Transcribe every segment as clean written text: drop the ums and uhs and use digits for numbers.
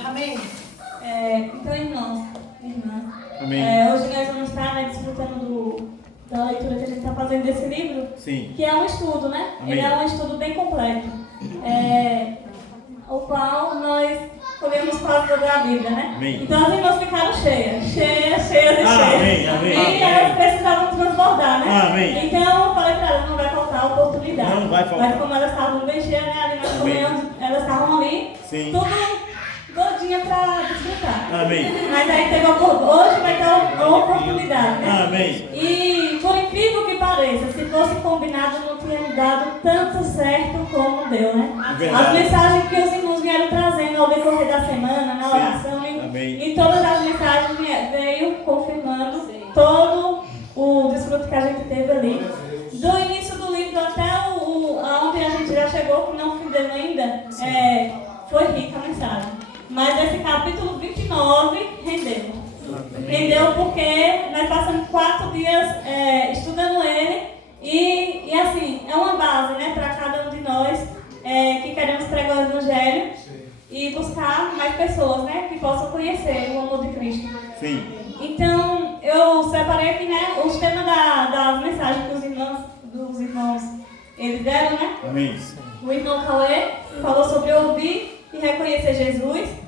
Amém. Então, irmãos, irmã, Amém. hoje nós vamos estar desfrutando da leitura que a gente está fazendo desse livro, Sim. que é um estudo, né? Amém. Ele é um estudo bem completo, o qual nós colhemos quase toda a Bíblia, né? Amém. Então as irmãs ficaram cheias. Amém, amém. E elas precisavam transbordar, né? Amém. Então eu falei para elas, não vai faltar oportunidade. Não vai faltar. Mas como elas estavam bem cheias, né? Ali nós comemos, elas estavam ali, Sim. tudo gordinha para desfrutar. Amém. Mas aí teve hoje vai ter a oportunidade, né? Amém. E por incrível que pareça, se fosse combinado não tinha dado tanto certo como deu, né? Verdade. As mensagens que os irmãos vieram trazendo ao decorrer da semana, na Sim. oração, Amém. e todas as mensagens veio confirmando todo o desfruto que a gente teve ali. Do início do livro até aonde a gente já chegou, que não fizemos ainda, foi rica a mensagem. Mas esse capítulo 29 rendeu. Rendeu porque nós passamos 4 dias estudando ele e assim, é uma base, né, para cada um de nós que queremos pregar o Evangelho e buscar mais pessoas, né, que possam conhecer o amor de Cristo. Sim. Então, eu separei aqui, né, os temas das mensagens que os irmãos eles deram, né? Amém. O irmão Cauê falou sobre ouvir e reconhecer Jesus.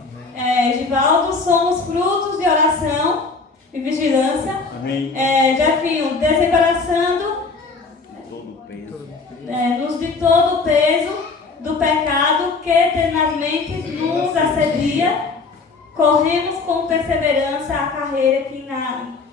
Givaldo, somos frutos de oração e vigilância. Amém. Jefinho, desembaraçando Todo o peso. nos de todo o peso do pecado que tenazmente nos assedia. Corremos com perseverança a carreira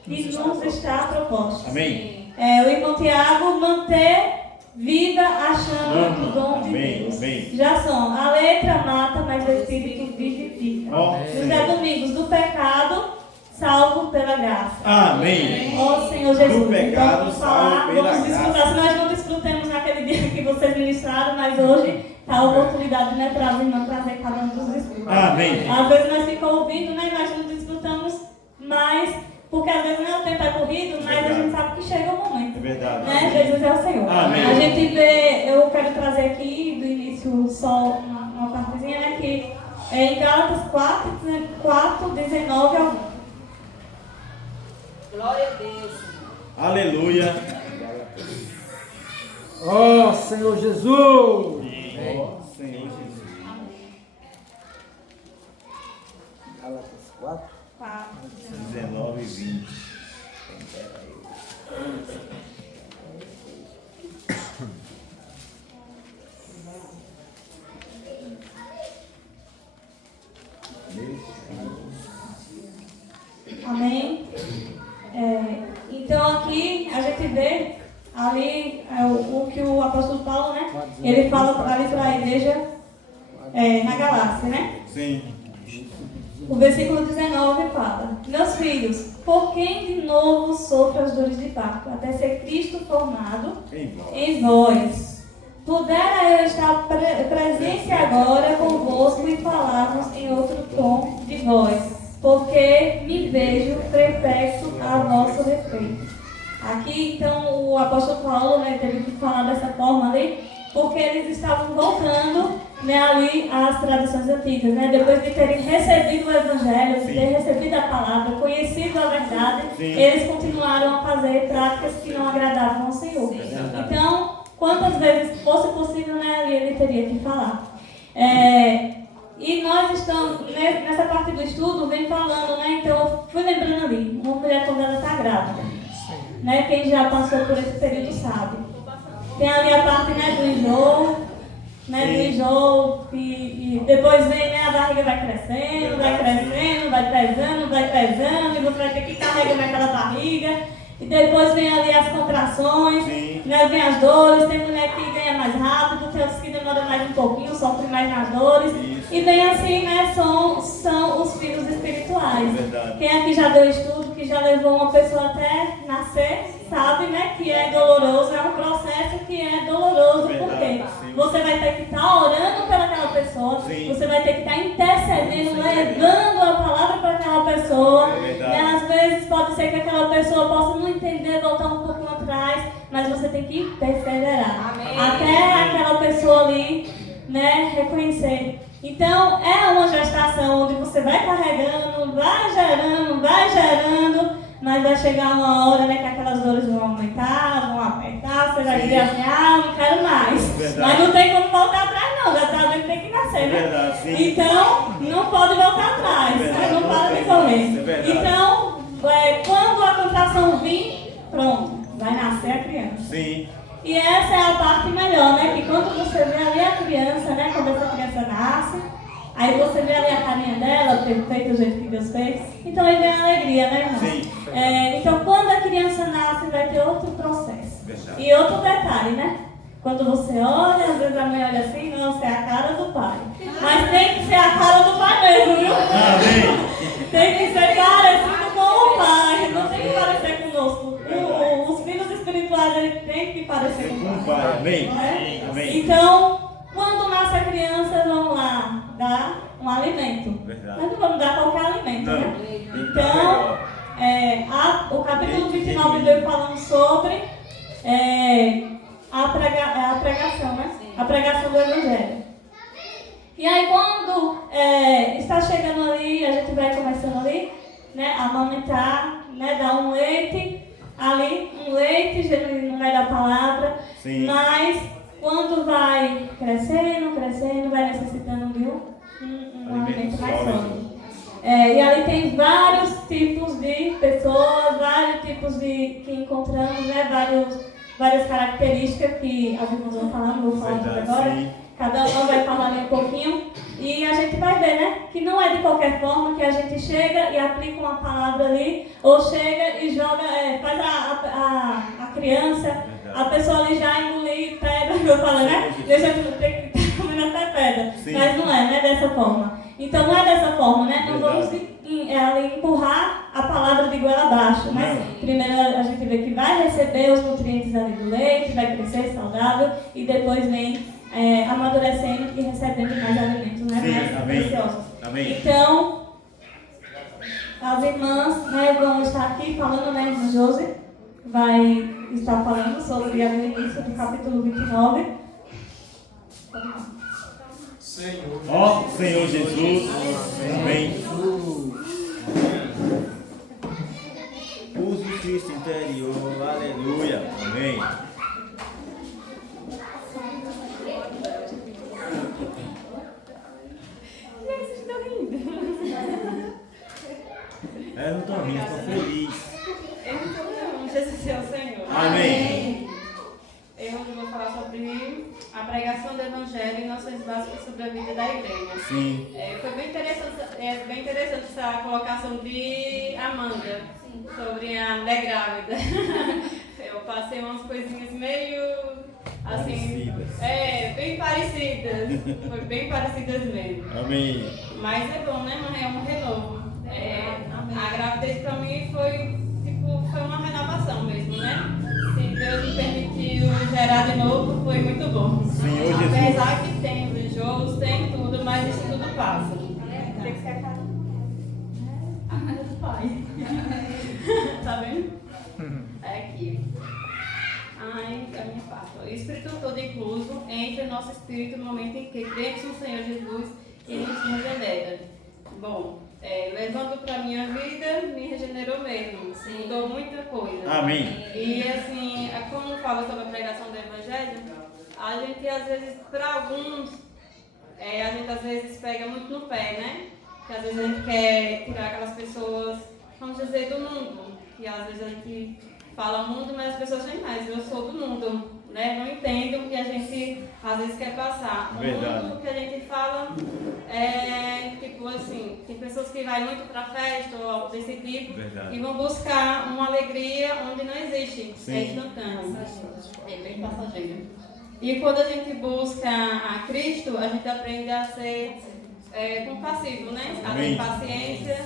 que nos está proposta. Amém. O irmão Tiago, manter viva a chama do dom de Amém. Deus. Amém. Jason, a letra mata, mas o Espírito vivifica. Ó, José Domingos, do pecado, salvo pela graça. Amém. Ó Senhor Jesus. Do pecado, Vamos falar, salvo pela vamos desfrutar. graça. Se nós não desfrutamos naquele dia que vocês ministraram, mas hoje está a oportunidade, né, para os irmãos trazer cada um dos desfrutos. Amém. Às vezes nós ficamos ouvindo, né, nós não desfrutamos mais, porque às vezes o tempo é corrido, mas a gente sabe que chega o momento. É verdade. Né? Jesus é o Senhor. Amém. A gente vê, eu quero trazer aqui do início só uma partezinha, né, que é em Gálatas 4, 19 ao 20. Glória a Deus. Aleluia. Ó Senhor Jesus! Ó, Senhor Jesus. Gálatas 4. 19 e 20. Amém? Então aqui a gente vê ali o que o apóstolo Paulo, né? Ele fala ali para a igreja na Galácia, né? Sim. O versículo 19 fala: Meus filhos, por quem de novo sofre as dores de parto, até ser Cristo formado em vós. Pudera eu estar presente agora convosco e falarmos em outro tom de voz, porque me vejo perplexo a vosso respeito. Aqui, então, o apóstolo Paulo, né, teve que falar dessa forma ali, porque eles estavam voltando, né, ali às tradições antigas, né, depois de terem recebido o Evangelho, de ter recebido a palavra, conhecido a verdade, eles continuaram a fazer práticas que não agradavam ao Senhor. Então, quantas vezes fosse possível, né, ali ele teria que falar. E nós estamos, nessa parte do estudo, vem falando, né, então eu fui lembrando ali, uma mulher quando ela está grávida, né, quem já passou por esse período sabe. Tem ali a parte, né, do enjoo, né, do enjoo, e depois vem, né, a barriga vai crescendo, vai pesando, e você vai ter que carregar naquela barriga, e depois vem ali as contrações, né, vem as dores, tem mulher que ganha mais rápido, tem outros que demoram mais um pouquinho, sofrem mais nas dores, e vem assim, né, são os filhos espirituais. Verdade. Quem aqui já deu estudo, que já levou uma pessoa até nascer, sabe, né, que é doloroso, é um processo que é doloroso, porque você vai ter que estar orando pelaquela pessoa, você vai ter que estar intercedendo, levando a palavra para aquela pessoa, né, às vezes pode ser que aquela pessoa possa não entender, voltar um pouco atrás, mas você tem que perseverar. Amém. Até aquela pessoa ali, né, reconhecer Então, é uma gestação onde você vai carregando, vai gerando, mas vai chegar uma hora, né, que aquelas dores vão aumentar, vão apertar, você vai dizer assim, não quero mais. Verdade. Mas não tem como voltar atrás não, já está dentro, tem que nascer, né? Verdade, sim. Então, não pode voltar atrás, Verdade, não para de correr. verdade. Então, quando a contração vir, pronto, vai nascer a criança. Sim. E essa é a parte melhor, né? Que quando você vê ali a criança, né? Quando essa criança nasce, aí você vê ali a carinha dela, perfeita do jeito que Deus fez. Então aí vem a alegria, né, irmão? Sim. Então quando a criança nasce, vai ter outro processo. Verdade. E outro detalhe, né? Quando você olha, às vezes a mãe olha assim, nossa, é a cara do pai. Mas tem que ser a cara do pai mesmo, viu? Amém. Tem que ser parecido com o pai, não tem que parecer conosco. Os filhos espirituais, eles têm que parecer com o pai. Amém. Né? Amém. Então, quando nasce a criança, vamos lá dar um alimento. Verdade. Mas não vamos dar qualquer alimento, Não. né? Então, o capítulo 29 veio falando sobre a pregação, né? A pregação do Evangelho. E aí, quando está chegando ali, a gente vai começando ali, né, a amamentar, né, dar um leite, ali, um leite genuíno no meio da palavra. Sim. Mas, quando vai crescendo, vai necessitando de um alimento mais sólido. E ali tem vários tipos de pessoas, vários tipos de que encontramos, né, várias características que as irmãs vão falando, vou falar tudo agora. Sim. Cada um vai falar um pouquinho e a gente vai ver, né? Que não é de qualquer forma que a gente chega e aplica uma palavra ali, ou chega e joga, faz a criança, a pessoa ali já engolir pedra, eu falo, né? Deixa eu ter que estar comendo até pedra. Sim. Mas não é dessa forma. Então não é dessa forma, né? Não vamos ali empurrar a palavra de goela abaixo, né? Primeiro a gente vê que vai receber os nutrientes ali do leite, vai crescer saudável e depois vem amadurecendo e recebendo mais alimentos, né? Sim, Mais amém. preciosos. Amém. Então, as irmãs, né, vão estar aqui falando, né, irmã Josi vai estar falando sobre o início do capítulo 29. Ó, Senhor Jesus. Amém. Use o Cristo interior. Aleluia. Amém. Eu não estou rindo, estou feliz. Jesus é o Senhor. Amém. Eu vou falar sobre a pregação do Evangelho e noções básicas sobre a vida da igreja. Sim. Foi bem interessante essa colocação de Amanda sobre a mulher grávida. Eu passei umas coisinhas meio assim, parecidas. bem parecidas. Foi bem parecidas mesmo. Amém. Mas é bom, né? É um renovo. A gravidez pra mim foi uma renovação mesmo, né? Se Deus me permitiu gerar de novo, foi muito bom. Senhor Jesus. Apesar que tem os enjoos, tem tudo, mas isso tudo passa. Tem que ser a cara do pai. Tá vendo? É aqui. Ai, a minha parte. O Espírito todo incluso entra em nosso espírito no momento em que cremos no Senhor Jesus e nos regenera. Bom, levando para minha vida, me regenerou mesmo. Mudou muita coisa. Amém. E assim, como fala sobre a pregação do Evangelho, a gente às vezes, para alguns, a gente às vezes pega muito no pé, né? Que às vezes a gente quer tirar aquelas pessoas, vamos dizer, do mundo. E às vezes a gente fala mundo, mas as pessoas dizem, mas eu sou do mundo. Né? Não entendem o que a gente às vezes quer passar. Verdade. O mundo que a gente fala tipo assim, tem pessoas que vai muito para festa ou algo desse tipo. Verdade. E vão buscar uma alegria onde não existe. Sim. É instantâneo. É bem passageiro. E quando a gente busca a Cristo, a gente aprende a ser compassivo, né? A ter paciência,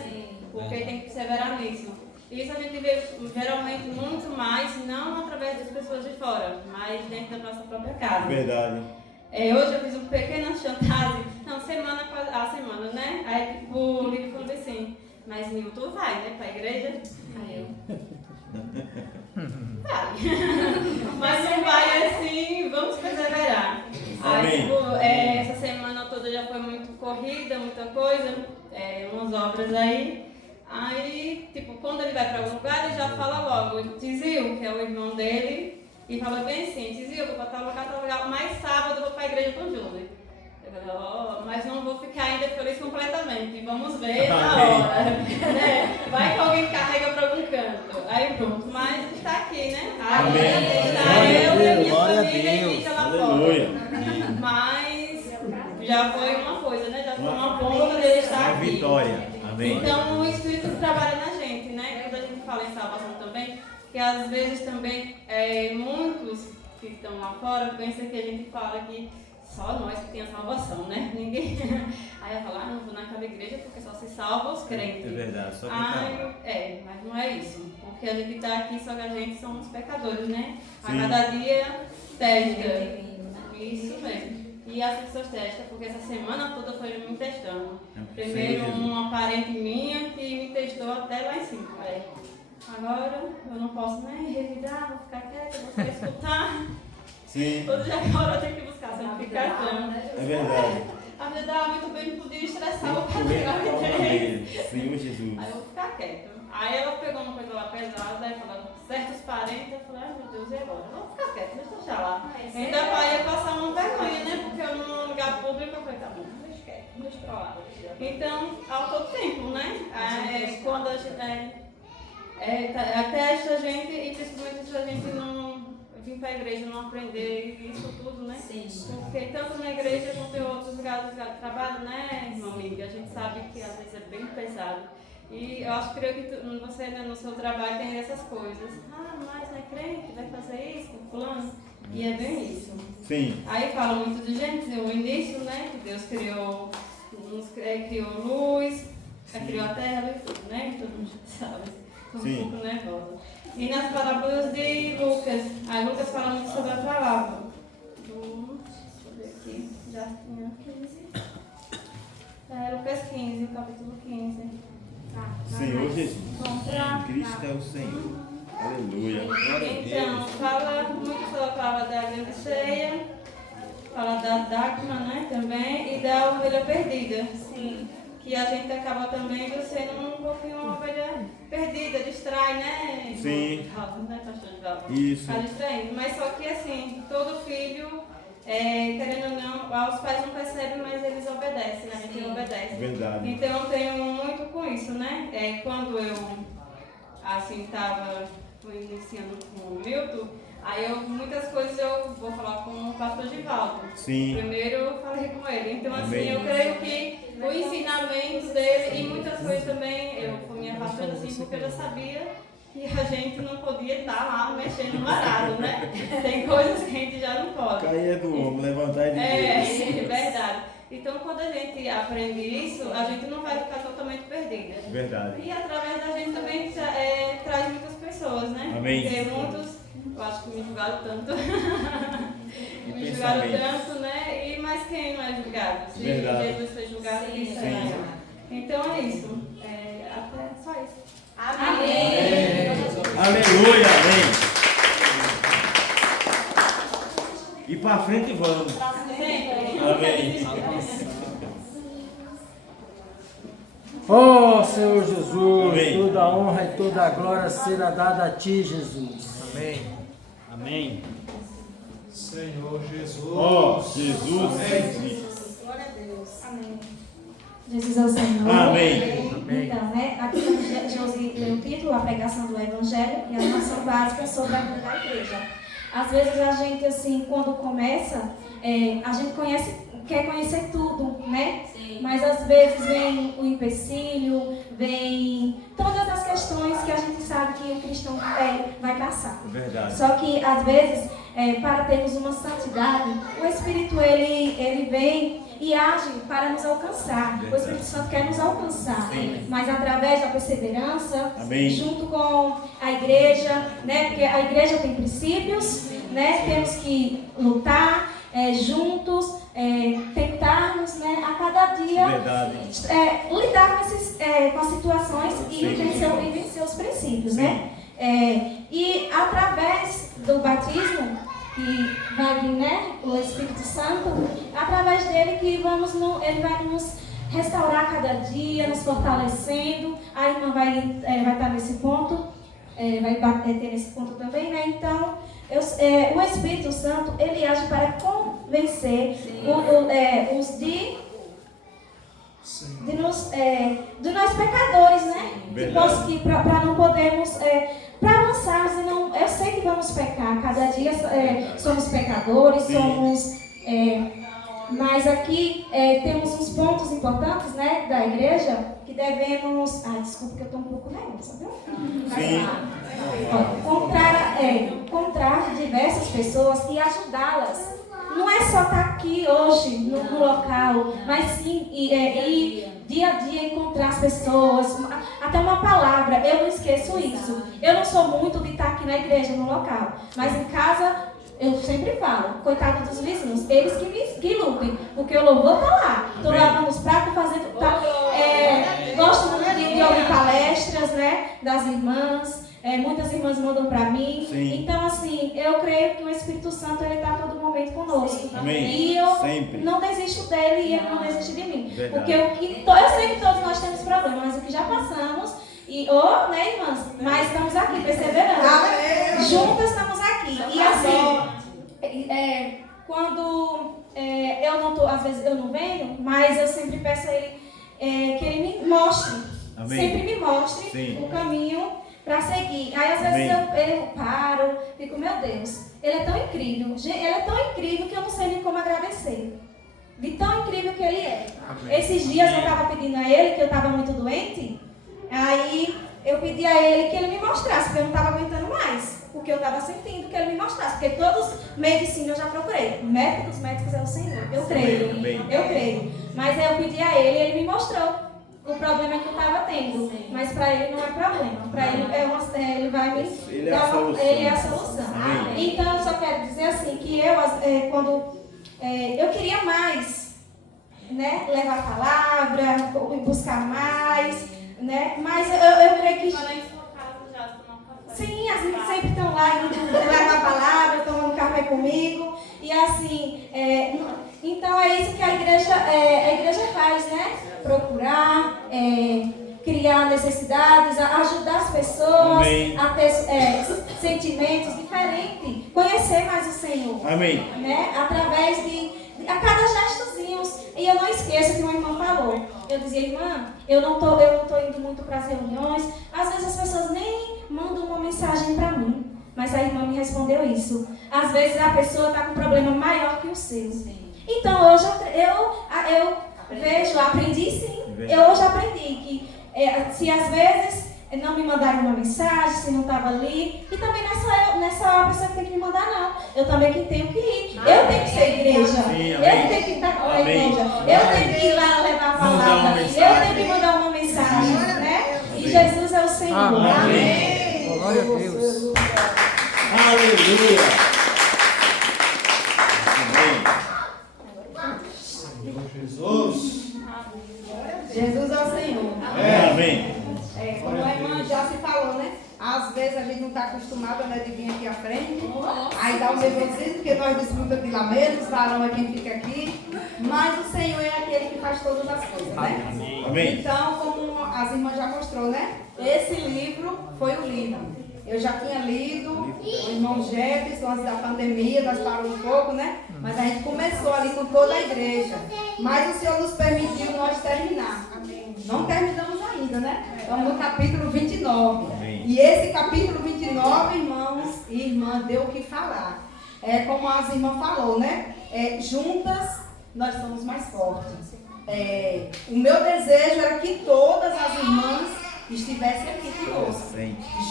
porque tem que perseverar nisso. Isso a gente vê geralmente muito mais, não através das pessoas de fora, mas dentro da nossa própria casa. Verdade. Hoje eu fiz uma pequena chantagem, semana, né? Aí tipo, o Lili falou assim, mas Nilton vai, né, pra igreja? Aí eu... Vai. Mas não vai assim, vamos perseverar. Aí tipo, essa semana toda já foi muito corrida. vida, muita coisa, umas obras aí. Aí, tipo, quando ele vai para algum lugar, ele já fala logo, Tizil, que é o irmão dele, e fala bem assim, Tizil, eu vou para tal lugar, mas sábado eu vou para a igreja com o Júlio. Mas não vou ficar ainda feliz completamente, vamos ver na hora, né? Vai que alguém carrega para algum canto, aí pronto, mas está aqui, né? Aí está eu e a minha família e fica lá fora. Mas já foi uma coisa, né? Já foi uma ponta dele estar aqui. Vitória. Amém. Então o Espírito trabalha na gente, né? Quando a gente fala em salvação também, que às vezes também muitos que estão lá fora pensam que a gente fala que só nós que temos salvação, né? Ninguém. Aí eu falo, não vou naquela igreja porque só se salva os crentes. É verdade, só quem mas não é isso. Porque a gente está aqui, só que a gente somos pecadores, né? A cada dia testa. Isso mesmo. E as pessoas testam, porque essa semana toda foi me testando. Primeiro uma parente minha que me testou até lá em cima. Agora eu não posso nem revidar, vou ficar quieta, vou só escutar. Sim. Todo dia agora eu tenho que buscar certificação. É verdade. A vida dava muito bem, não podia estressar o padre. Senhor Jesus. Aí eu vou ficar quieta. Aí ela pegou uma coisa lá pesada, aí falou, certos parentes, eu falei, meu Deus, e agora? Eu vou ficar quieta, deixa eu deixar lá. Então pai ia passar uma vergonha, né? Porque eu num lugar público, eu falei, tá bom, deixa quieto, deixa pra lá. Então, ao todo tempo, né? Quando a gente. Até esta gente, e principalmente se a gente não vir para a igreja, não aprender isso tudo, né? Sim. Porque tanto na igreja quanto em outros lugares de trabalho, né, irmã amiga? A gente sabe que às vezes é bem pesado. E eu acho que você, né, no seu trabalho tem essas coisas. Mas não é crente, vai fazer isso com fulano? E é bem isso. Sim. Aí fala muito de gente, no início, né, que Deus criou luz, criou a terra e tudo, né? Que todo mundo já sabe. Estou um pouco nervosa. E nas parábolas de Lucas, aí Lucas fala muito sobre a palavra. Deixa eu ver aqui, já tinha 15. Lucas 15, o capítulo 15. Senhor Jesus, Cristo é o Senhor. Aleluia. Então, fala muito sobre a palavra da grande ceia, fala da Dacma, né, também, e da ovelha perdida. Sim. Que a gente acaba também sendo um pouquinho uma ovelha perdida, distrai, né? Sim. Isso. Está distraindo. Mas só que assim, todo filho, querendo ou não, os pais não percebem, mas eles obedecem, né? A gente obedece. Verdade. Então eu tenho muito com isso, né? Quando eu, assim, estava iniciando com o Milton, aí muitas coisas eu vou falar com o pastor Givaldo. Sim. Primeiro eu falei com ele. Então assim, eu creio que o ensinamento dele e muitas coisas também, eu fui me afastando assim porque eu já sabia que a gente não podia estar lá mexendo no arado, né? Tem coisas que a gente já não pode. Cair é do homem, levantar é de Deus. É verdade. Então quando a gente aprende isso, a gente não vai ficar totalmente perdida. Verdade. E através da gente também traz muitas pessoas, né? Amém. Porque muitos, eu acho que me julgaram tanto. Me julgaram tanto, né? Mas quem não é julgado? Se Jesus foi julgado, quem será? Então é isso. Até só isso. Amém. Aleluia, amém. E para frente vamos. Sempre. Amém. Oh Senhor Jesus, amém. Toda a honra e toda a glória será dada a Ti, Jesus. Amém. Amém. Senhor Jesus. Oh, Jesus existe. Glória a Deus. Amém. Jesus é o Senhor. Amém. Então, né, aqui Josi leu o título, a pregação do Evangelho e a noção básica sobre a vida da igreja. Às vezes a gente, assim, quando começa, a gente quer conhecer tudo, né? Sim. Mas às vezes vem o empecilho, vem todas as questões que a gente sabe que o cristão vai passar. Verdade. Só que às vezes, para termos uma santidade, o Espírito ele vem e age para nos alcançar. Verdade. O Espírito Santo quer nos alcançar. Sim. Mas através da perseverança, amém, junto com a igreja, né? Porque a igreja tem princípios, né? Temos que lutar juntos, tentarmos, né, a cada dia lidar com as situações e vencer os princípios. Sim. Né? E através do batismo, que vai vir, né, o Espírito Santo, através dele que ele vai nos restaurar cada dia, nos fortalecendo. A irmã vai estar nesse ponto, vai ter nesse ponto também, né? Então, o Espírito Santo, ele age para convencer os de nós pecadores, né? Para não podermos, para avançar, senão eu sei que vamos pecar, cada dia somos pecadores, somos, mas aqui temos uns pontos importantes, né, da igreja, que devemos, desculpa que eu estou um pouco nervosa, viu? Sim. Encontrar diversas pessoas e ajudá-las. Não é só estar aqui hoje, no local, mas sim ir dia a dia encontrar as pessoas, até uma palavra. Eu não esqueço isso. Eu não sou muito de estar aqui na igreja, no local, mas em casa eu sempre falo, coitado dos vizinhos, eles que lutem, porque o louvor está lá. Estou lavando os pratos, fazendo. Gosto muito de ouvir palestras, né, das irmãs. Muitas irmãs mandam para mim. Sim. Então, assim, eu creio que o Espírito Santo está a todo momento conosco. Amém. E eu não desisto dele e ele não desiste de mim. Verdade. Porque eu sei que todos nós temos problemas, mas o que já passamos, né, irmãs? Mas estamos aqui, perseverando. Juntas estamos aqui. E assim, quando eu não estou, às vezes eu não venho, mas eu sempre peço a ele que ele me mostre. Amém. Sempre me mostre o caminho para seguir. Aí às vezes eu paro, fico, meu Deus, ele é tão incrível. Ele é tão incrível que eu não sei nem como agradecer. De tão incrível que ele é. Amém. Esses dias eu estava pedindo a ele, que eu estava muito doente, aí eu pedi a ele que ele me mostrasse, porque eu não estava aguentando mais. Porque eu estava sentindo que ele me mostrasse. Porque todos os medicina eu já procurei. O médico dos médicos é o Senhor. Eu creio. Mas aí eu pedi a ele e ele me mostrou o problema que eu estava tendo, mas para ele não é problema. Para ele ele vai me dar, ele é a solução. Então eu só quero dizer assim que eu quando eu queria mais, né, levar a palavra, buscar mais, né, mas eu creio que sim, as meninas sempre estão lá, levam a palavra, tomando café comigo e assim. Então é isso que a igreja faz, né? Procurar, criar necessidades, ajudar as pessoas. Amém. A ter sentimentos diferentes, conhecer mais o Senhor. Amém. Né? Através a cada gestozinho. E eu não esqueço que uma irmã falou. Eu dizia, irmã, eu não tô indo muito para as reuniões. Às vezes as pessoas nem mandam uma mensagem para mim. Mas a irmã me respondeu isso. Às vezes a pessoa está com um problema maior que o seu. Sim. Então hoje eu aprendi sim. Eu hoje aprendi que se às vezes não me mandaram uma mensagem, se não estava ali, e também nessa hora a pessoa tem que me mandar não. Eu também que tenho que ir. Eu tenho que ser igreja. Sim, eu tenho que estar na igreja. Eu tenho que ir lá levar a palavra. Eu tenho que mandar uma mensagem, né? E Jesus é o Senhor. Amém. Glória a Deus. Aleluia. Jesus é o Senhor. Amém. Como a irmã já se falou, né? Às vezes a gente não está acostumado, né, de vir aqui à frente. Aí dá um nervosismo, porque nós desfrutamos de lá mesmo, os varão é quem fica aqui. Mas o Senhor é aquele que faz todas as coisas, né? Amém. Então, como as irmãs já mostrou, né? Esse livro foi o livro. Eu já tinha lido, o irmão Jefferson, antes da pandemia, nós paramos um pouco, né? Mas a gente começou ali com toda a igreja. Mas o Senhor nos permitiu nós terminar. Não terminamos ainda, né? Estamos no capítulo 29. E esse capítulo 29, irmãos e irmã, deu o que falar. Como as irmãs falou, né? Juntas nós somos mais fortes. O meu desejo era que todas as irmãs estivessem aqui conosco,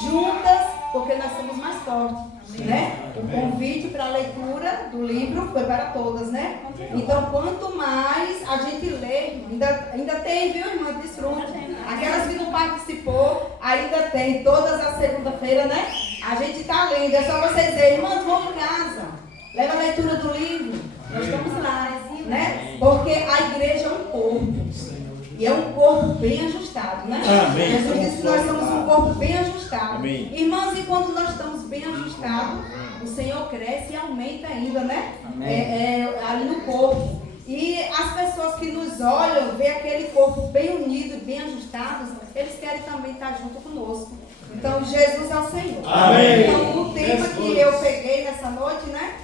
juntas, porque nós somos mais fortes, né? O convite para a leitura do livro foi para todas, né? Então, quanto mais a gente lê, ainda tem, viu, irmã, desfrute. Aquelas que não participou, ainda tem, todas as segunda-feira, né? A gente está lendo, é só vocês dizerem, irmãs, vão em casa, leva a leitura do livro, nós estamos lá, né? Porque a igreja é um corpo. E é um corpo bem ajustado, né? Amém. Jesus disse que nós somos um corpo bem ajustado. Amém. Irmãos, enquanto nós estamos bem ajustados, o Senhor cresce e aumenta ainda, né? Ali no corpo. E as pessoas que nos olham, vê aquele corpo bem unido, bem ajustado, eles querem também estar junto conosco. Então, Jesus é o Senhor. Amém. Então, o tema que eu peguei nessa noite, né?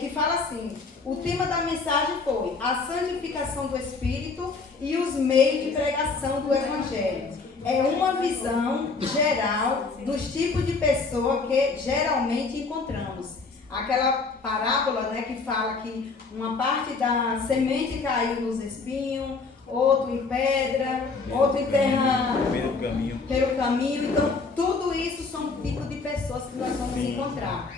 Que fala assim, o tema da mensagem foi a santificação do Espírito e os meios de pregação do Evangelho. É uma visão geral dos tipos de pessoa que geralmente encontramos. Aquela parábola, né, que fala que uma parte da semente caiu nos espinhos, outro em pedra, outro em terra pelo caminho. Então, tudo isso são tipos de pessoas que nós vamos encontrar.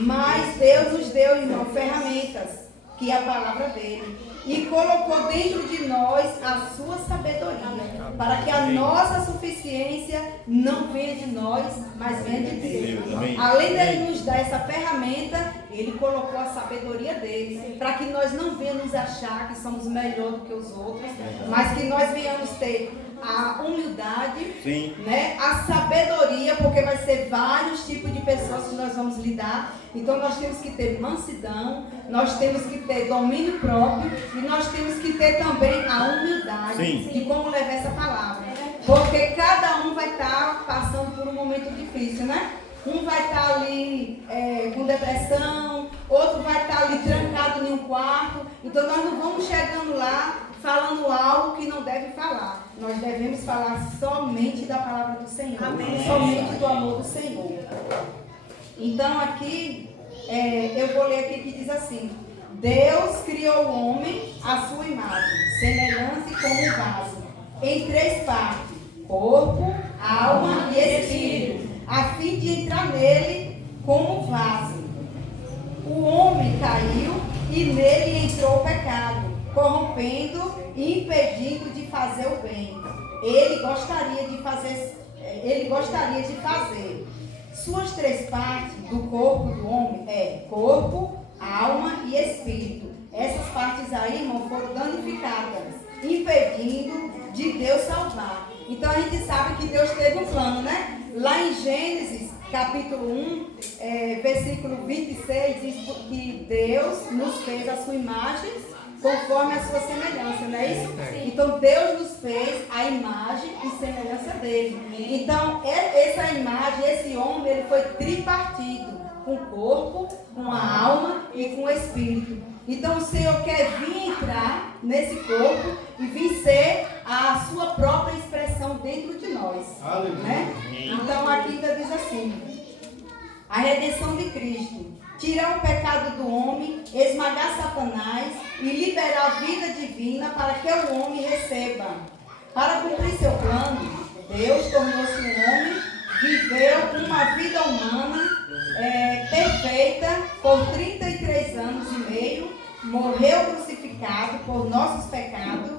Mas Deus nos deu, irmão, ferramentas, que é a palavra dele, e colocou dentro de nós a sua sabedoria, para que a nossa suficiência não venha de nós, mas venha de Deus. Além dele nos dar essa ferramenta, ele colocou a sabedoria dele, para que nós não venhamos achar que somos melhor do que os outros, mas que nós venhamos ter a humildade, né? A sabedoria, porque vai ser vários tipos de pessoas que nós vamos lidar. Então nós temos que ter mansidão, nós temos que ter domínio próprio e nós temos que ter também a humildade de como levar essa palavra. Porque cada um vai estar passando por um momento difícil, né? Um vai estar ali com depressão, outro vai estar ali trancado em um quarto. Então nós não vamos chegando lá falando algo que não deve falar. Nós devemos falar somente da palavra do Senhor. Amém. Somente do amor do Senhor. Então aqui, eu vou ler aqui que diz assim: Deus criou o homem à sua imagem, semelhança e como vaso, em 3 partes, corpo, alma e espírito, a fim de entrar nele como vaso. O homem caiu e nele entrou o pecado, corrompendo e impedindo de fazer o bem. Ele gostaria de fazer. Suas 3 partes do corpo do homem é corpo, alma e espírito. Essas partes aí, irmão, foram danificadas, impedindo de Deus salvar. Então a gente sabe que Deus teve um plano, né? Lá em Gênesis, capítulo 1, versículo 26, diz que Deus nos fez a sua imagem conforme a sua semelhança, não é isso? Então Deus nos fez a imagem e semelhança dele. Então essa imagem, esse homem, ele foi tripartido, com o corpo, com a alma e com o espírito. Então o Senhor quer vir entrar nesse corpo e vir ser a sua própria expressão dentro de nós, né? Então aqui ainda diz assim: a redenção de Cristo, tirar o pecado do homem, esmagar Satanás e liberar a vida divina para que o homem receba. Para cumprir seu plano, Deus tornou-se um homem, viveu uma vida humana perfeita por 33 anos e meio, morreu crucificado por nossos pecados,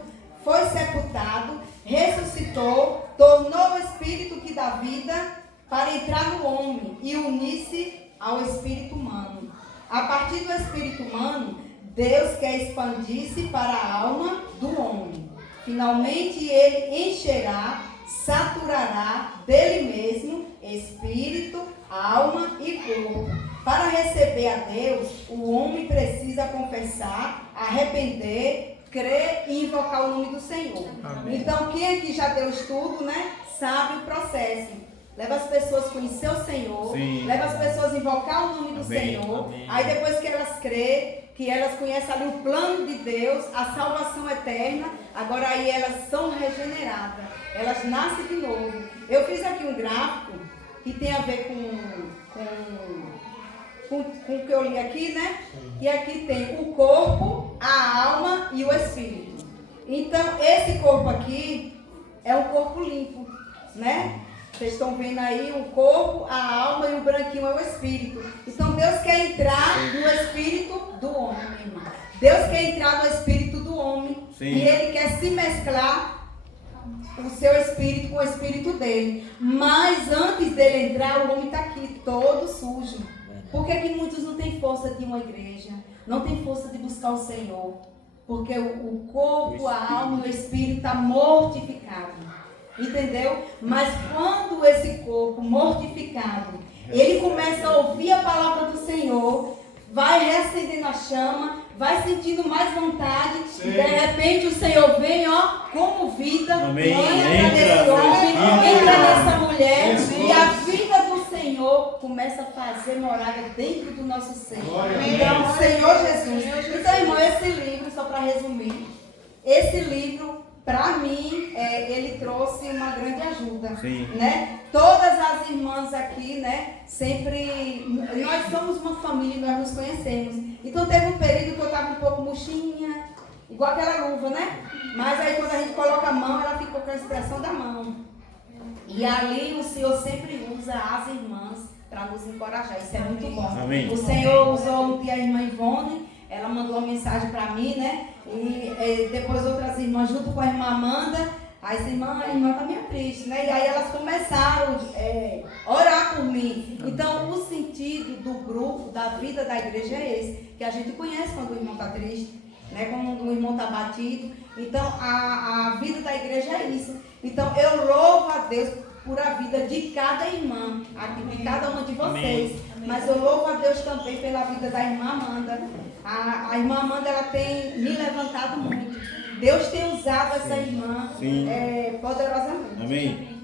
foi sepultado, ressuscitou, tornou o Espírito que dá vida para entrar no homem e unir-se ao espírito humano. A partir do espírito humano, Deus quer expandir-se para a alma do homem. Finalmente ele encherá, saturará dele mesmo espírito, alma e corpo. Para receber a Deus, o homem precisa confessar, arrepender, crer e invocar o nome do Senhor. Amém. Então quem aqui já deu estudo, né, sabe o processo. Leva as pessoas a conhecer o Senhor, leva as pessoas a invocar o nome do Senhor. Aí depois que elas crêem, que elas conhecem ali o plano de Deus, a salvação eterna, agora aí elas são regeneradas, elas nascem de novo. Eu fiz aqui um gráfico que tem a ver com o que eu li aqui, né? E aqui tem o corpo, a alma e o espírito. Então esse corpo aqui é um corpo limpo, né? Vocês estão vendo aí o corpo, a alma e o branquinho é o espírito. Então Deus quer entrar no espírito do homem, irmão. Deus quer entrar no espírito do homem. E ele quer se mesclar o seu espírito com o espírito dele. Mas antes dele entrar, o homem está aqui todo sujo. Por que muitos não têm força de uma igreja? Não tem força de buscar o Senhor? Porque o corpo, a alma e o espírito está mortificado. Entendeu? Mas quando esse corpo mortificado, ele começa a ouvir a palavra do Senhor, vai reacendendo a chama, vai sentindo mais vontade. Sim. De repente o Senhor vem, ó, como vida. Amém. Entra nessa mulher. E a vida do Senhor começa a fazer morada dentro do nosso ser. Então, Senhor Jesus. Então, irmão, esse livro, só para resumir, esse livro, para mim, ele trouxe uma grande ajuda. Sim. Né? Todas as irmãs aqui, né, sempre, nós somos uma família, nós nos conhecemos. Então teve um período que eu estava um pouco murchinha, igual aquela luva, né? Mas aí quando a gente coloca a mão, ela ficou com a expressão da mão. E ali o Senhor sempre usa as irmãs para nos encorajar. Isso é muito bom. Amém. O Senhor usou um dia a irmã Ivone, ela mandou uma mensagem para mim, né? E depois outras irmãs, junto com a irmã Amanda, a irmã está meio triste, né? E aí elas começaram a orar por mim. Então, o sentido do grupo, da vida da igreja é esse, que a gente conhece quando o irmão está triste, né? Quando o irmão está batido. Então, a vida da igreja é isso. Então, eu louvo a Deus por a vida de cada irmã, aqui, de cada uma de vocês. Amém. Mas eu louvo a Deus também pela vida da irmã Amanda. A irmã Amanda, ela tem me levantado muito. Deus tem usado essa irmã poderosamente. Amém.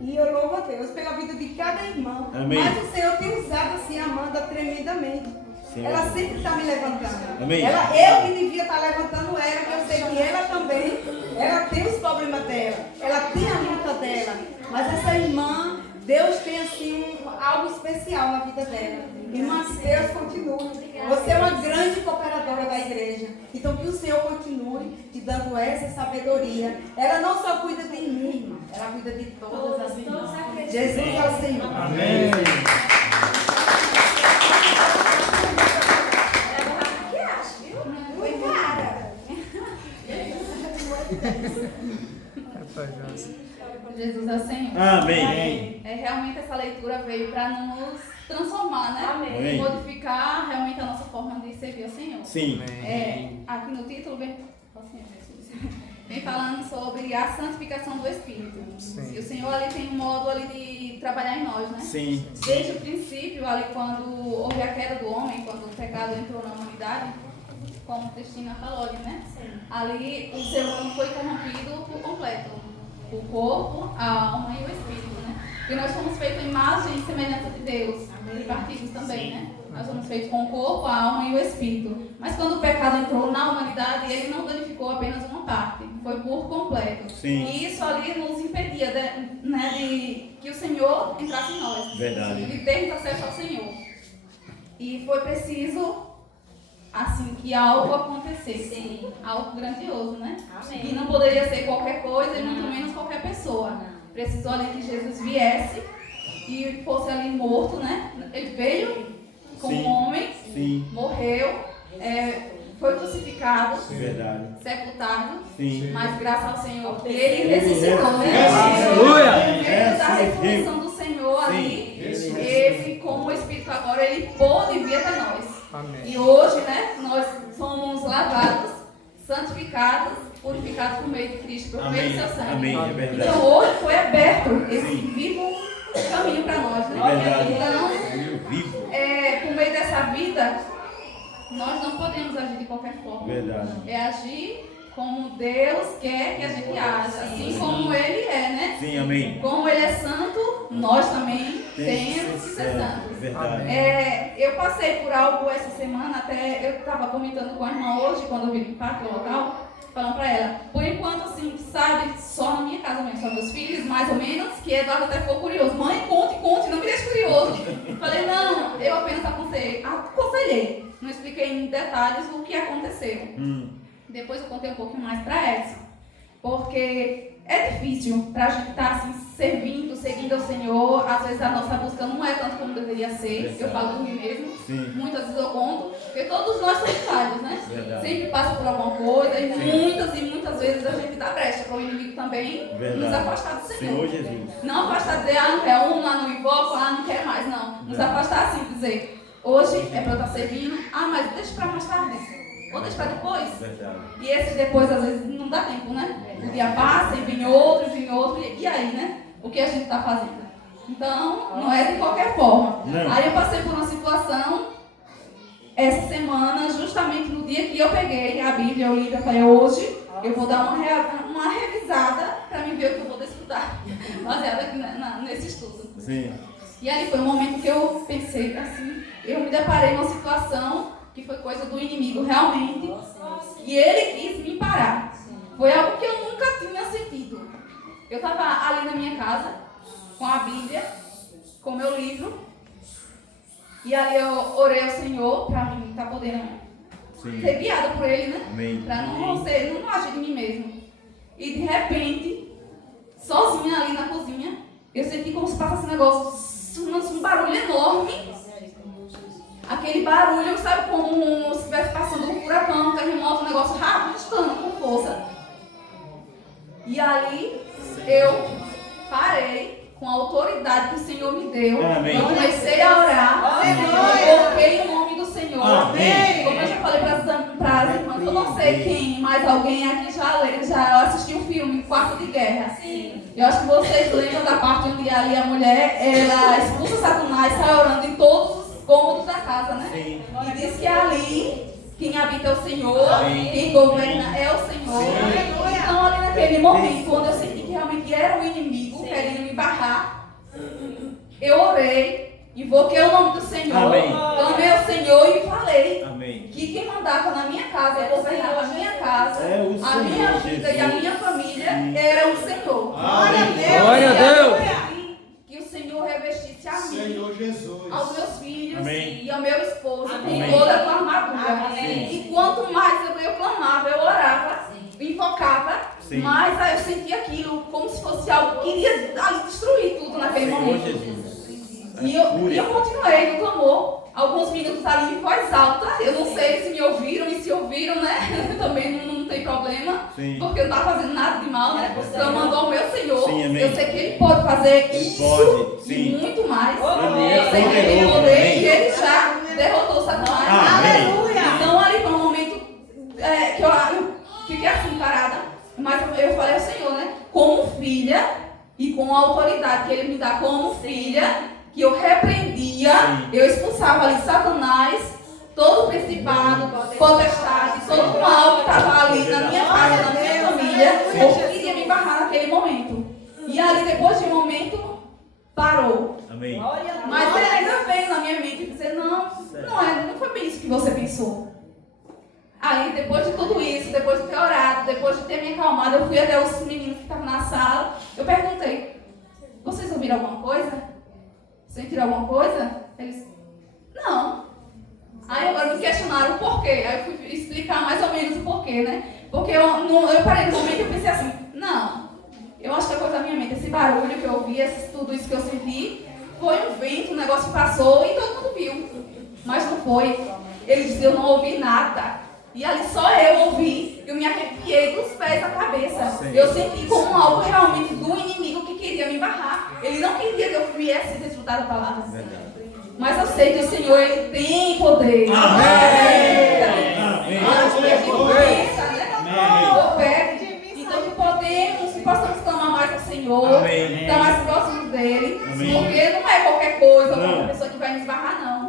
E eu louvo a Deus pela vida de cada irmão. Amém. Mas o Senhor tem usado assim a Amanda tremendamente. Sim. Ela sempre está me levantando. Amém. Eu que devia estar levantando ela, que eu sei que ela também, ela tem os problemas dela, ela tem a luta dela. Mas essa irmã, Deus tem assim algo especial na vida dela. Irmã, Deus continue. Você é uma grande cooperadora da igreja. Então que o Senhor continue te dando essa sabedoria. Ela não só cuida de mim, irmã, ela cuida de todas as irmãs. Jesus é o Senhor. Amém. Jesus é o Senhor. Amém. Realmente essa leitura veio para nos transformar, né? Amém. Modificar realmente a nossa forma de servir ao Senhor. Sim. Aqui no título vem falando sobre a santificação do Espírito. Sim. E o Senhor ali tem um modo ali de trabalhar em nós, né? Sim. Desde o princípio, ali quando houve a queda do homem, quando o pecado entrou na humanidade, como Cristina falou ali, né? Sim. Ali o ser humano foi corrompido por completo. O corpo, a alma e o espírito, né? E nós somos feitos em imagem e semelhança de Deus. E partidos também, né? Nós somos feitos com o corpo, a alma e o espírito. Mas quando o pecado entrou na humanidade, ele não danificou apenas uma parte. Foi por completo. Sim. E isso ali nos impedia de que o Senhor entrasse em nós. Verdade. De termos acesso ao Senhor. E foi preciso, assim, que algo acontecesse. Sim. Algo grandioso, né? Amém. E não poderia ser qualquer coisa e muito menos qualquer pessoa. Não. Precisou ali que Jesus viesse e fosse ali morto, né? Ele veio como homem, sim, morreu, foi crucificado, verdade, sepultado, sim, mas graças ao Senhor ele ressuscitou, né? Aleluia! Da ressurreição do Senhor ali, ele como o Espírito agora, ele pôde vir até nós. Amém. E hoje, né, nós somos lavados, santificados, purificados por meio de Cristo, por meio do seu sangue. Amém. É verdade. Então hoje foi aberto esse vivo caminho para nós, né? Então, por meio dessa vida, nós não podemos agir de qualquer forma. Verdade. É agir como Deus quer que a gente haja, assim como Ele é, né? Sim, amém. Como Ele é santo, nós também temos que ser santos. Verdade. Eu passei por algo essa semana, até eu estava comentando com a irmã hoje, quando eu vim limpar aqui o local, falando para ela, por enquanto, assim, sabe, só na minha casa mesmo, só meus filhos, mais ou menos, que Eduardo até ficou curioso. Mãe, conte, não me deixe curioso. Falei, não, eu apenas aconselhei. Não expliquei em detalhes o que aconteceu. Depois eu contei um pouquinho mais para Edson. Porque é difícil para a gente estar assim, seguindo ao Senhor. Às vezes a nossa busca não é tanto como deveria ser. Verdade. Eu falo por mim mesmo. Sim. Muitas vezes eu conto, porque todos nós somos falhos, né? Verdade. Sempre passa por alguma coisa e muitas vezes a gente dá brecha para o inimigo também. Verdade. Nos afastar do Senhor. Jesus. Não afastar de dizer, não quer lá não invoco, não quer mais, não. Nos afastar assim, dizer, hoje é para eu estar servindo, mas deixa para mais tarde. Ou deixa para depois. Verdade. E esse depois, às vezes, não dá tempo, né? O dia passa e vem outro, e aí, né? O que a gente está fazendo? Então, não é de qualquer forma. Não. Aí eu passei por uma situação essa semana, justamente no dia que eu peguei a Bíblia, eu li, eu falei, hoje eu vou dar uma revisada para me ver o que eu vou estudar, baseada aqui nesse estudo. Sim. E aí foi um momento que eu pensei assim, eu me deparei numa situação que foi coisa do inimigo realmente, e ele quis me parar. Foi algo que eu nunca tinha sentido. Eu estava ali na minha casa, com a Bíblia, com o meu livro, e ali eu orei ao Senhor para mim estar podendo ser guiada por Ele, né? Para não agir em mim mesmo. E de repente, sozinha ali na cozinha, eu senti como se passasse um negócio, um barulho enorme. Aquele barulho, sabe, como se estivesse passando um furacão, um terremoto, um negócio rápido, estando com força. E ali eu parei com a autoridade que o Senhor me deu. Amém. Eu comecei a orar. Eu coloquei o nome do Senhor. Amém. Como eu já falei para as irmãs, eu não sei quem, mas alguém aqui já assistiu um filme, Quarto de Guerra. Sim. Eu acho que vocês lembram da parte onde ali a mulher, ela expulsa Satanás, sai orando em todos os cômodos da casa, né? Sim. E diz que ali quem habita é o Senhor, quem governa é o Senhor. Então ali naquele momento, quando eu senti que realmente era o inimigo querendo me barrar, eu orei, invoquei o nome do Senhor, clamei ao Senhor e falei que quem mandava na minha casa, governava a minha casa, a minha vida e a minha família era o Senhor. Glória a Deus! Que o Senhor revestisse a mim, Senhor Jesus, aos meus filhos Amém. e ao meu esposo com toda a tua armadura. E quanto mais eu clamava, eu orava, invocava, mais aí eu sentia aquilo como se fosse algo que iria ali destruir tudo naquele momento. E eu continuei no clamor, alguns minutos ali em voz alta. Eu não sei se me ouviram, e se ouviram, né? Também não tem problema, porque eu não estava fazendo nada de mal, né? Clamando ao meu Senhor. Eu sei que Ele pode fazer isso e muito mais. Eu sei que Ele tem poder e Ele já derrotou Satanás. Aleluia! Então ali foi um momento que eu fiquei assim parada, mas eu falei ao Senhor, né? Como filha e com a autoridade que Ele me dá como filha, que eu repreendia, eu expulsava ali Satanás, todo o principado, potestade, todo o mal que estava ali na minha casa, na minha família, ou que queria me barrar naquele momento. E ali, depois de um momento, parou. Amém. Mas ele ainda veio na minha mente e dizer, não foi bem isso que você pensou. Aí, depois de tudo isso, depois de ter orado, depois de ter me acalmado, eu fui até os meninos que estavam na sala, eu perguntei, vocês ouviram alguma coisa? Sentiram alguma coisa? Eles, não. Aí agora me questionaram o porquê. Aí eu fui explicar mais ou menos o porquê, né? Porque eu parei no momento e eu pensei assim, não, eu acho que é coisa da minha mente. Esse barulho que eu ouvi, tudo isso que eu senti, foi um vento, um negócio que passou e todo mundo viu. Mas não foi. Ele disse, eu não ouvi nada. E ali só eu ouvi, eu me arrepiei dos pés à cabeça. Eu senti como algo realmente do inimigo que queria me barrar. Ele não queria que eu viesse desfrutar da palavra. Mas eu sei que o Senhor, Ele tem poder. Amém. Acho que a gente pensa, né? Ou pede. Então que possamos clamar mais ao Senhor, estar mais próximos dEle. Porque não é qualquer coisa, qualquer pessoa que vai nos barrar, não.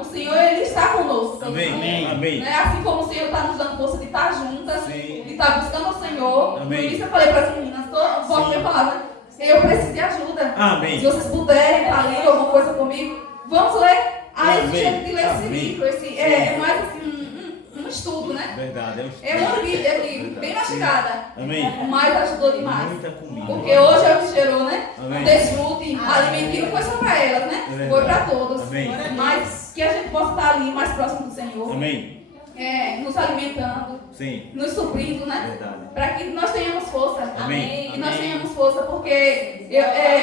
O Senhor, Ele está conosco. Amém. Né? Assim como o Senhor está nos dando força de estar juntas, de estar buscando o Senhor. No início eu falei para as meninas, volto a palavra, eu preciso de ajuda. Amém. Se vocês puderem estar lendo alguma coisa comigo, vamos ler. Aí a gente de ler esse livro. É mais assim, um estudo, né? Verdade. É uma Bíblia aqui, bem mastigada. Amém. Mas ajudou demais. Muita comida. Porque hoje é o que gerou, né? Amém. Um desfrute, alimento que não foi só para elas, né? Foi para todos. Amém. Mas que a gente possa estar ali mais próximo do Senhor. Amém. Nos alimentando, nos suprindo, né? Para que nós tenhamos força. Amém. Que nós tenhamos força, porque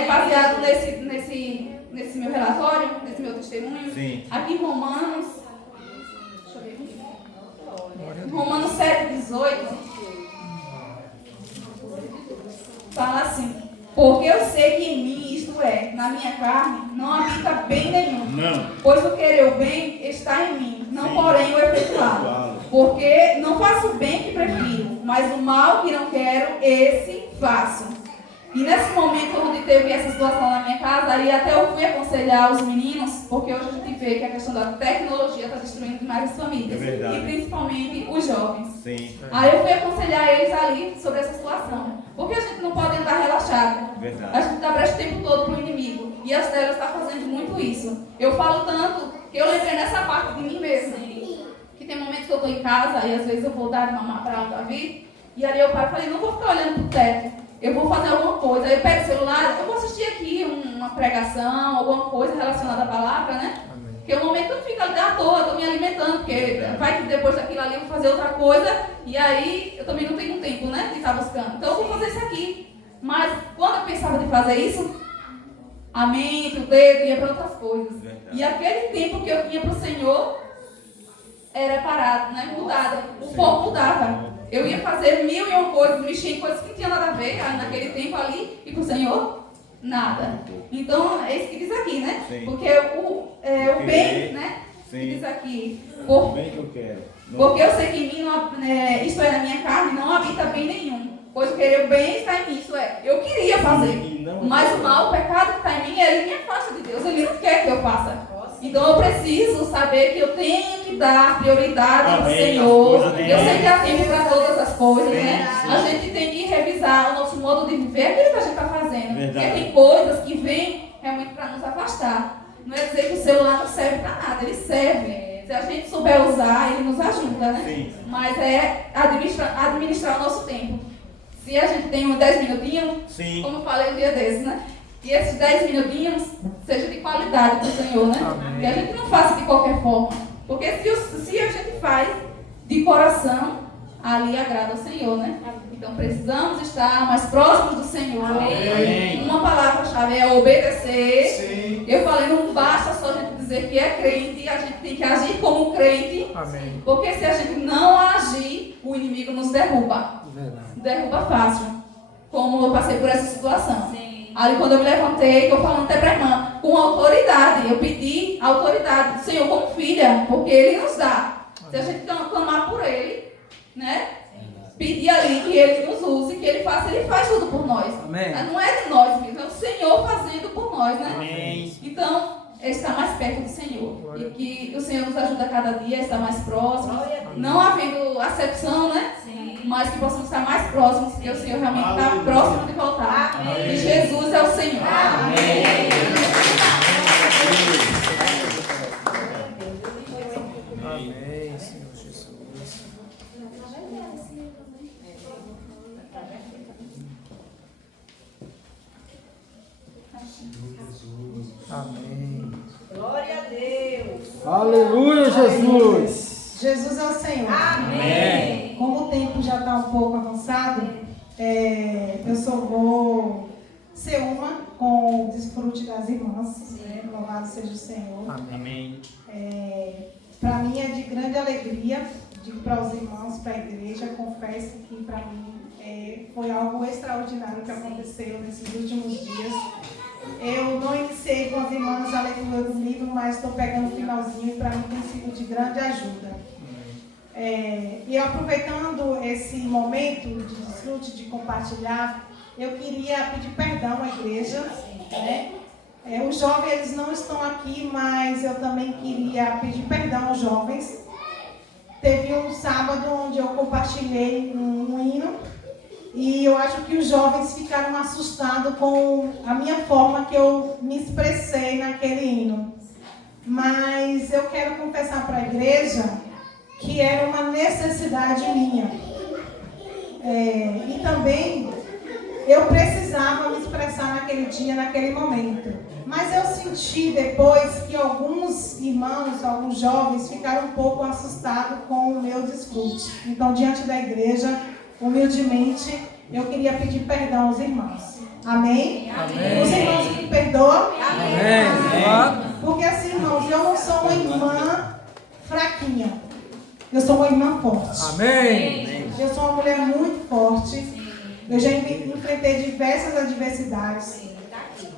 baseado nesse meu relatório, nesse meu testemunho, aqui em Romanos, deixa eu ver, Romanos 7,18, fala assim, porque eu sei que em mim, isto é, na minha carne, não habita bem nenhum. Pois o querer o bem está em mim, não porém o efetuar. Porque não faço o bem que prefiro, mas o mal que não quero, esse faço. E nesse momento onde teve essa situação na minha casa, aí até eu fui aconselhar os meninos, porque hoje a gente vê que a questão da tecnologia está destruindo demais as famílias. É verdade. E principalmente os jovens. Sim. Aí eu fui aconselhar eles ali sobre essa situação. Porque a gente não pode andar relaxado. Verdade. A gente dá brecha o tempo todo para o inimigo. E as telas estão fazendo muito isso. Eu falo tanto que eu lembrei nessa parte de mim mesma. Que tem momentos que eu estou em casa e às vezes eu vou dar de mamar para o Davi. E ali eu paro e falei, não vou ficar olhando para o teto. Eu vou fazer alguma coisa. Aí eu pego o celular, eu vou assistir aqui uma pregação, alguma coisa relacionada à palavra, né? Porque o momento eu fico ali à toa, eu estou me alimentando, porque vai que depois daquilo ali eu vou fazer outra coisa, e aí eu também não tenho tempo, né, de estar buscando. Então eu vou fazer isso aqui. Mas quando eu pensava de fazer isso, a mente, o dedo ia para outras coisas. E aquele tempo que eu tinha para o Senhor era parado, né, mudado. O foco mudava. Eu ia fazer 1001 coisas, mexer em coisas que não tinha nada a ver naquele tempo ali, e para o Senhor, nada. Então, é isso que diz aqui, né? Sim. Porque o bem, né? Sim. Que diz aqui. O bem que eu quero. Porque eu sei que em mim, isto é, na minha carne, não habita bem nenhum. Pois o querer o bem está em mim, isso é, eu queria fazer. Mas o mal, o pecado que está em mim, ele me afasta de Deus, ele não quer que eu faça. Então eu preciso saber que eu tenho que dar prioridade ao Senhor. Eu sei que há tempo para todas as coisas, né? A gente tem que revisar o nosso modo de viver, aquilo que a gente está fazendo. Porque tem coisas que vêm realmente para nos afastar. Não é dizer que o celular não serve para nada, ele serve. Se a gente souber usar, ele nos ajuda, né? Sim. Mas é administrar o nosso tempo. Se a gente tem uns 10 minutinhos, como eu falei um dia desses, né? E esses 10 minutinhos sejam de qualidade para o Senhor, né? Amém. Que a gente não faça de qualquer forma. Porque se a gente faz de coração, ali agrada ao Senhor, né? Então precisamos estar mais próximos do Senhor. Amém. Uma palavra-chave é obedecer. Sim. Eu falei, não basta só a gente dizer que é crente, a gente tem que agir como crente. Amém. Porque se a gente não agir, o inimigo nos derruba. Verdade. Derruba fácil. Como eu passei por essa situação. Ali quando eu me levantei, eu falando até para a irmã, com autoridade, eu pedi autoridade do Senhor como filha, porque Ele nos dá. Se a gente clamar por Ele, né? Pedir ali que Ele nos use, que Ele faz tudo por nós. Amém. Não é de nós mesmo, é o Senhor fazendo por nós, né? Amém. Então, estar mais perto do Senhor. E que o Senhor nos ajude a cada dia a estar mais próximo. Não havendo acepção, né? Mas que possamos estar mais próximos, porque o Senhor realmente está próximo de voltar. Amém. E Jesus é o Senhor. Amém. Amém, Senhor Jesus. Amém. Glória a Deus. Aleluia, Jesus. Jesus é o Senhor. Amém. Como o tempo já está um pouco avançado, eu só vou ser uma com o desfrute das irmãs. Louvado seja o Senhor. Amém. Para mim é de grande alegria, digo para os irmãos, para a igreja, confesso que para mim foi algo extraordinário que aconteceu nesses últimos dias. Eu não iniciei com as irmãs a leitura do livro, mas estou pegando o finalzinho e para mim tem sido de grande ajuda. E aproveitando esse momento de desfrute, de compartilhar, eu queria pedir perdão à igreja. Os jovens eles não estão aqui, mas eu também queria pedir perdão aos jovens. Teve um sábado onde eu compartilhei um hino e eu acho que os jovens ficaram assustados com a minha forma que eu me expressei naquele hino. Mas eu quero confessar para a igreja que era uma necessidade minha. E também eu precisava me expressar naquele dia, naquele momento. Mas eu senti depois que alguns irmãos, alguns jovens ficaram um pouco assustados com o meu desfrute. Então, diante da igreja, humildemente, eu queria pedir perdão aos irmãos. Amém? Amém. Os irmãos me perdoam? Amém. Porque assim, irmãos, eu não sou uma irmã fraquinha. Eu sou uma irmã forte. Amém. Eu sou uma mulher muito forte. Eu já enfrentei diversas adversidades.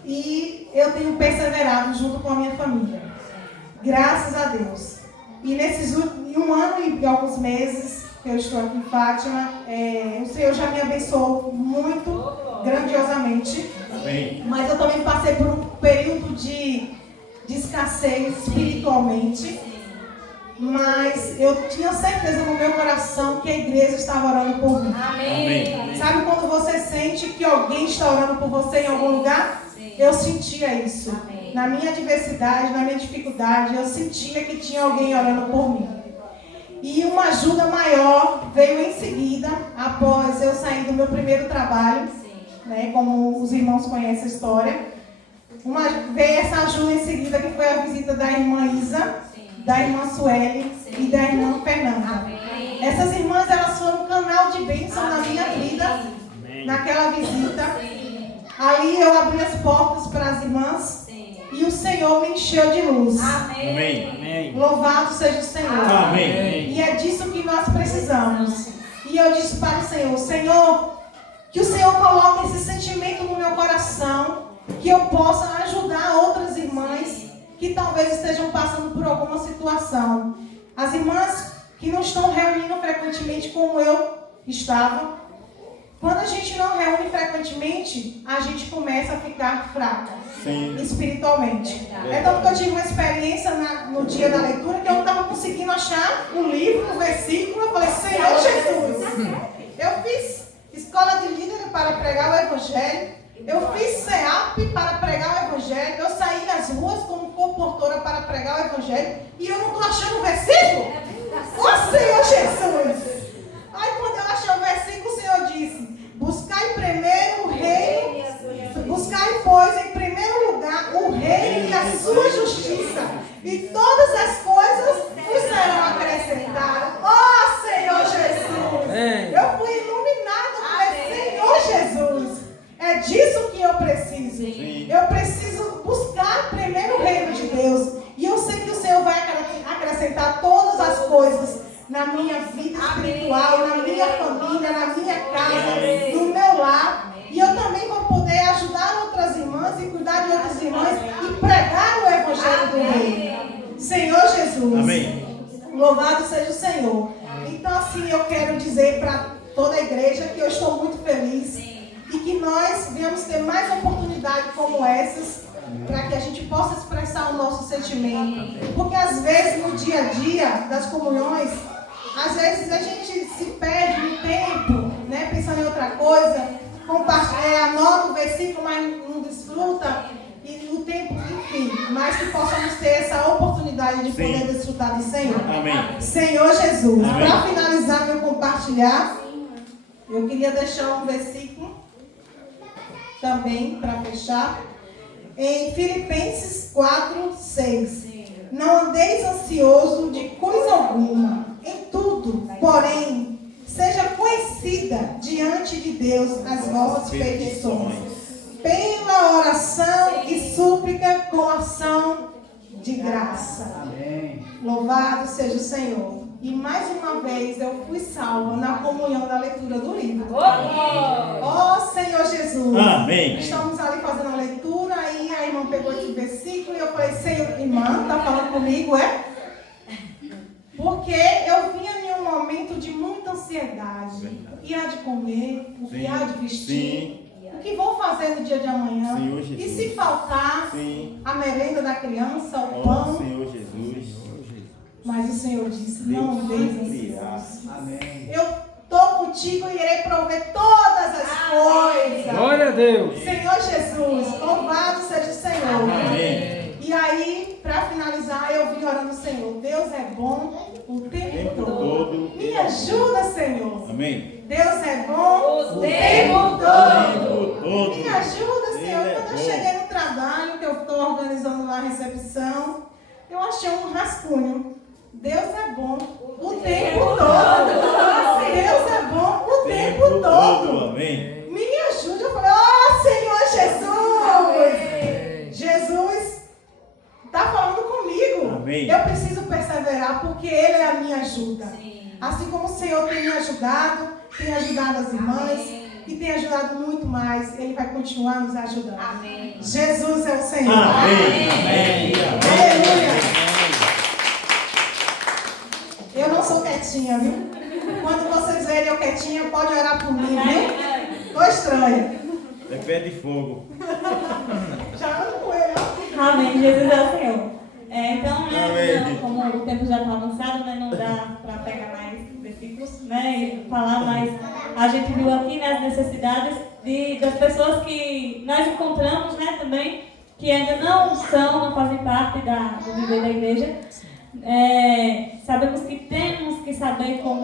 E eu tenho perseverado junto com a minha família. Graças a Deus. E em um ano e alguns meses, que eu estou aqui em Fátima. O Senhor já me abençoou muito, grandiosamente. Amém. Mas eu também passei por um período de escassez espiritualmente. Mas eu tinha certeza no meu coração que a igreja estava orando por mim. Amém. Sabe quando você sente que alguém está orando por você em algum lugar? Sim. Eu sentia isso. Amém. Na minha adversidade, na minha dificuldade, eu sentia que tinha alguém orando por mim. E uma ajuda maior veio em seguida, após eu sair do meu primeiro trabalho, né, como os irmãos conhecem a história. Veio essa ajuda em seguida, que foi a visita da irmã Isa, da irmã Sueli e da irmã Fernanda. Amém. Essas irmãs, elas foram um canal de bênção na minha vida. Amém. Naquela visita. Aí eu abri as portas para as irmãs. Sim. E o Senhor me encheu de luz. Amém. Amém. Louvado seja o Senhor. Amém. E é disso que nós precisamos. E eu disse para o Senhor: Senhor, que o Senhor coloque esse sentimento no meu coração, que eu possa ajudar outras irmãs que talvez estejam passando por alguma situação. As irmãs que não estão reunindo frequentemente como eu estava. Quando a gente não reúne frequentemente, a gente começa a ficar fraca. Sim. Espiritualmente. É tanto que eu tive uma experiência no dia da leitura que eu não estava conseguindo achar o livro, o versículo. Eu falei: Senhor Jesus, eu fiz escola de líder para pregar o Evangelho. Eu fiz CEAP para pregar o Evangelho. Eu saí nas ruas como comportora para pregar o Evangelho. E eu não estou achando o versículo? Ó Senhor Jesus! Aí quando eu achei o versículo, o Senhor disse: buscai primeiro o reino, buscai, pois, em primeiro lugar o reino e a sua justiça, e todas as coisas vos serão acrescentadas. Ó Senhor Jesus! Eu fui iluminado por Senhor Jesus. É disso que eu preciso. Sim. Eu preciso buscar primeiro o reino de Deus. E eu sei que o Senhor vai acrescentar todas as coisas na minha vida espiritual, na minha família, na minha casa, no meu lar. E eu também vou poder ajudar outras irmãs e cuidar de outras irmãs e pregar o Evangelho do Reino. Senhor Jesus. Amém. Louvado seja o Senhor. Então, assim, eu quero dizer para toda a igreja que eu estou muito feliz. E que nós venhamos ter mais oportunidades como essas, para que a gente possa expressar o nosso sentimento. Porque às vezes no dia a dia das comunhões, às vezes a gente se perde no tempo, né, pensando em outra coisa, anota o versículo, mas não desfruta, e o tempo, enfim, mas que possamos ter essa oportunidade de poder desfrutar do Senhor. Amém. Senhor Jesus, para finalizar meu compartilhar, eu queria deixar um versículo também, para fechar, em Filipenses 4:6. Não andeis ansioso de coisa alguma, em tudo, porém, seja conhecida diante de Deus as vossas petições, pela oração e súplica com ação de graça. Amém. Louvado seja o Senhor. E mais uma vez eu fui salva na comunhão da leitura do livro. Oh Senhor Jesus. Amém. Estamos ali fazendo a leitura, aí a irmã pegou esse versículo e eu falei: Senhor, irmã, está falando comigo, é? Porque eu vinha em um momento de muita ansiedade. O que há de comer, o que há de vestir, o que vou fazer no dia de amanhã. E se faltar a merenda da criança, o pão. Senhor Jesus. Mas o Senhor disse: não andeis ansiosos. Amém. Eu estou contigo e irei prover todas as coisas. Glória a Deus. Senhor Jesus, louvado seja o Senhor. Amém. E aí, para finalizar, eu vim orando: Senhor, Deus é bom o tempo todo. Me ajuda, Senhor. Amém. Deus é bom o tempo todo. Me ajuda, Senhor. Quando eu cheguei no trabalho, que eu estou organizando lá a recepção, eu achei um rascunho. Deus é bom o tempo todo. Deus é bom o tempo todo. Amém. Me ajude. Eu falei: oh Senhor Jesus. Jesus está falando comigo. Amém. Eu preciso perseverar porque Ele é a minha ajuda. Sim. Assim como o Senhor tem me ajudado, tem ajudado as irmãs e tem ajudado muito mais, Ele vai continuar nos ajudando. Amém. Jesus é o Senhor. Amém. Amém. Aleluia. Eu não sou quietinha, viu? Quando vocês verem eu quietinha, pode orar por mim, viu? Tô estranha. É pé de fogo. Já ora com ele. Amém. Jesus é o Senhor. Então, né, Amém. não, como o tempo já está avançado, né, não dá para pegar mais versículos, né, e falar mais. A gente viu aqui, né, as necessidades das pessoas que nós encontramos, né, também, que ainda não fazem parte do viver da igreja. Sabemos que temos que saber como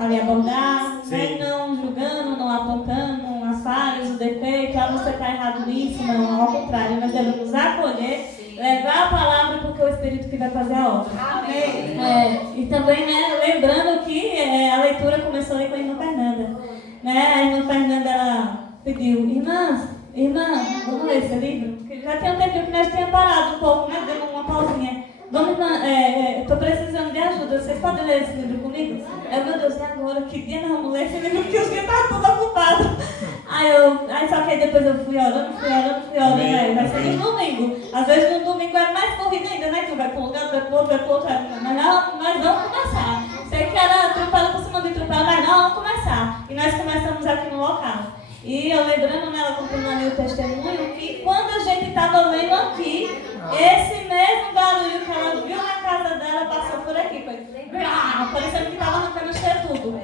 ali abordar, né, não julgando, não apontando as falhas, o defeito, você está errado nisso, não, ao contrário, nós devemos acolher, levar a palavra porque é o Espírito que vai fazer a obra. Amém. E também, né, lembrando que a leitura começou aí com a irmã Fernanda. Né? A irmã Fernanda ela pediu, irmã, vamos ler esse livro? Porque já tem um tempinho que nós tínhamos parado um pouco, né, dando uma pausinha. Vamos, irmã, estou precisando de ajuda, vocês podem ler esse livro comigo? Meu Deus, e agora? Que dia nós vamos ler esse livro? Porque os dias estavam tudo ocupados. Aí só que aí depois eu fui orando, né? Vai ser no domingo. Às vezes no domingo é mais corrida ainda, né? Que vai para um lugar, vai para outro. Mas nós vamos começar. Sei que era atropelo por cima de atropelo, mas não, vamos começar. E nós começamos aqui no local. E eu lembrando, né, ela contando ali o testemunho, que quando a gente estava lendo aqui, esse mesmo barulho que ela viu na casa dela passou por aqui. Foi parecendo que estava arrancando os cheiros tudo.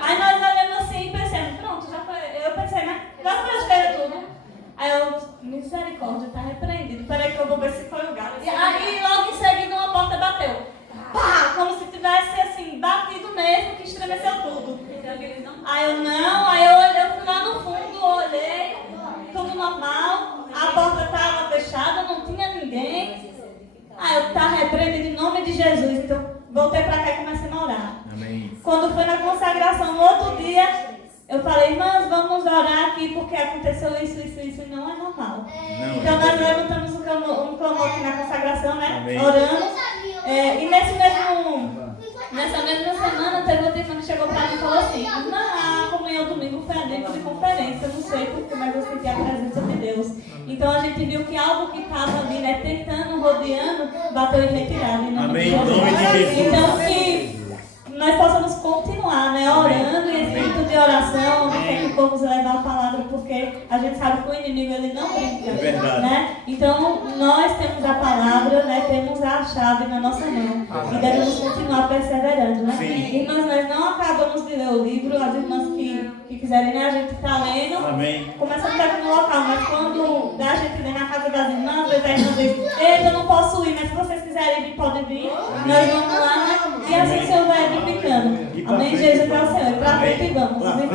Aí nós olhamos assim e pensamos, pronto, já foi. Eu pensei, né? Já foi os cheiros tudo. Aí eu, misericórdia, está repreendido. Peraí que eu vou ver se foi o galo. E aí logo em seguida uma porta bateu. Pá! Como se tivesse assim, batido mesmo, que estremeceu tudo. Aí eu fui lá no fundo, olhei, tudo normal, a porta estava fechada, não tinha ninguém. Aí eu estava repreendido em nome de Jesus, então voltei para cá e comecei a orar. Amém. Quando foi na consagração, no outro dia, eu falei, irmãs, vamos orar aqui porque aconteceu isso e não é normal. Então nós levantamos um clamor aqui na consagração, né? Amém. Oramos. E nessa mesma semana, teve outra irmã que chegou para mim e falou assim, a comunhão domingo foi dentro de conferência, eu não sei porque, mas eu senti a presença de Deus. Então a gente viu que algo que estava ali, né, tentando, rodeando, bateu em retirada. Amém, em nome de Jesus. Então que nós possamos continuar, né, orando em espírito de oração, que vamos levar a palavra, porque a gente sabe que o inimigo ele não brinca. É verdade. Né? Então nós temos a palavra, né, temos a chave na nossa mão e devemos continuar perseverando. Né? Irmãs, nós não acabamos de ler o livro, as irmãs que quiserem, né, a gente está lendo. Amém. Começamos aqui no local, mas quando a gente vem na casa das irmãs, a irmã diz, eita, eu não posso ir, mas se vocês quiserem vir, podem vir. Nós vamos lá, né? E assim o Senhor vai edificando. Amém, Jesus é o Senhor. E para frente vamos.